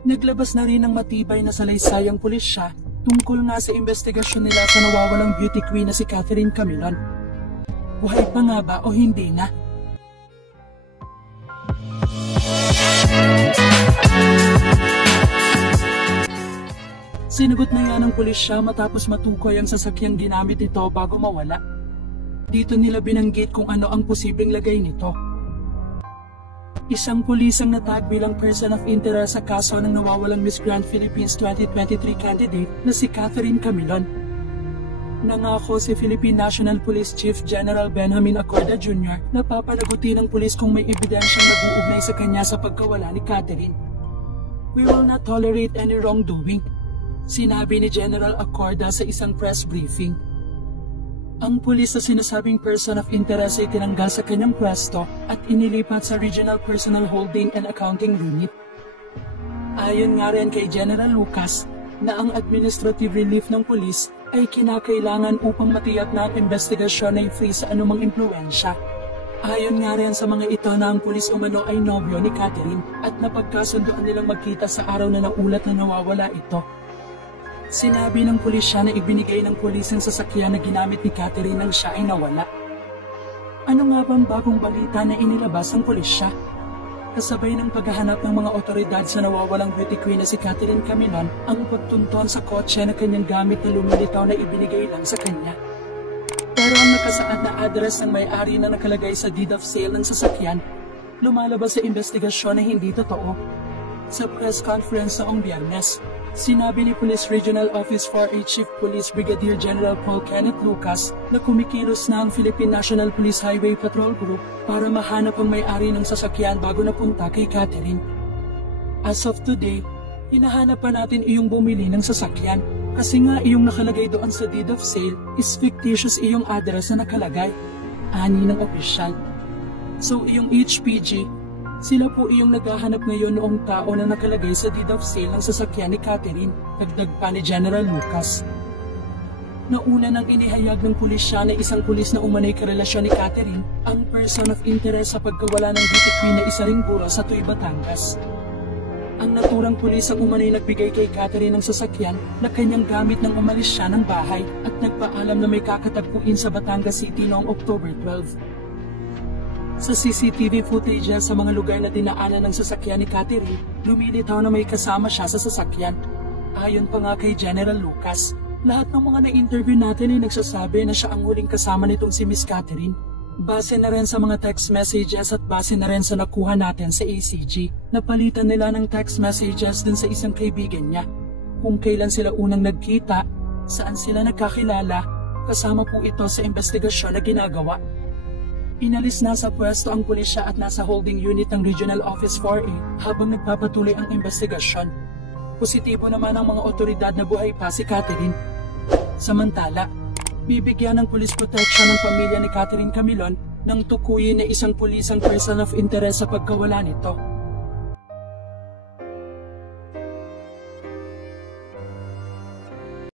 Naglabas na rin ng matibay na salaysayang pulisya tungkol nga sa investigasyon nila sa nawawalang beauty queen na si Catherine Camilon. Buhay pa nga ba o hindi na? Sinagot na yan ng pulisya matapos matukoy ang sasakyang ginamit nito bago mawala. Dito nila binanggit kung ano ang posibleng lagay nito. Isang pulis ang natag bilang person of interest sa kaso ng nawawalang Miss Grand Philippines 2023 candidate na si Catherine Camilon. Nangako si Philippine National Police Chief General Benjamin Acorda Jr. na papalagutin ng pulis kung may ebidensyang nag-uugnay sa kanya sa pagkawala ni Catherine. "We will not tolerate any wrongdoing," sinabi ni General Acorda sa isang press briefing. Ang pulis na sinasabing person of interest ay tinanggal sa kanyang pwesto at inilipat sa Regional Personal Holding and Accounting Unit. Ayon nga rin kay General Lucas na ang administrative relief ng pulis ay kinakailangan upang matiyak na ang investigasyon ay free sa anumang impluensya. Ayon nga rin sa mga ito na ang pulis umano ay nobyo ni Catherine at napagkasunduan nilang magkita sa araw na naulat na nawawala ito. Sinabi ng pulisya na ibinigay ng pulis ang sasakyan na ginamit ni Catherine nang siya ay nawala. Ano nga bang bagong balita na inilabas ng pulisya? Kasabay ng paghahanap ng mga otoridad sa nawawalang beauty queen na si Catherine Camilon, ang pagtunton sa kotse na kanyang gamit na lumilitaw na ibinigay lang sa kanya. Pero ang nakasaad na address ng may-ari na nakalagay sa deed of sale ng sasakyan, lumalabas sa investigasyon na hindi totoo. Sa press conference noong Biyernes, sinabi ni Police Regional Office 4A Chief Police Brigadier General Paul Kenneth Lucas na kumikilos na ang Philippine National Police Highway Patrol Group para mahanap ang may-ari ng sasakyan bago napunta kay Catherine. As of today, hinahanap pa natin iyong bumili ng sasakyan kasi nga iyong nakalagay doon sa deed of sale is fictitious iyong address na nakalagay, ani ng opisyal. So iyong HPG, sila po iyong naghahanap ngayon noong tao na nakalagay sa deed of sale ng sasakyan ni Catherine, dagdag pa ni General Lucas. Nauna nang inihayag ng pulisya na isang pulis na umanay karelasyon ni Catherine ang person of interest sa pagkawala ng beauty queen na isa ring guro sa Tuy, Batangas. Ang naturang pulis ang umanay nagbigay kay Catherine ng sasakyan na kanyang gamit nang umalis siya ng bahay at nagpaalam na may kakatagpuin sa Batangas City noong October 12. Sa CCTV footage sa mga lugar na dinaanan ng sasakyan ni Catherine, lumilitaw na may kasama siya sa sasakyan. Ayon pa nga kay General Lucas, lahat ng mga na-interview natin ay nagsasabi na siya ang huling kasama nitong si Miss Catherine. Base na rin sa mga text messages at base na rin sa nakuha natin sa ACG, napalitan nila ng text messages din sa isang kaibigan niya. Kung kailan sila unang nagkita, saan sila nagkakilala, kasama po ito sa investigasyon na ginagawa. Inalis na sa pwesto ang pulisya at nasa holding unit ng Regional Office 4A habang nagpapatuloy ang investigasyon. Positibo naman ang mga otoridad na buhay pa si Catherine. Samantala, bibigyan ng police protection ng pamilya ni Catherine Camilon nang tukuyin na isang pulis ang person of interest sa pagkawala nito.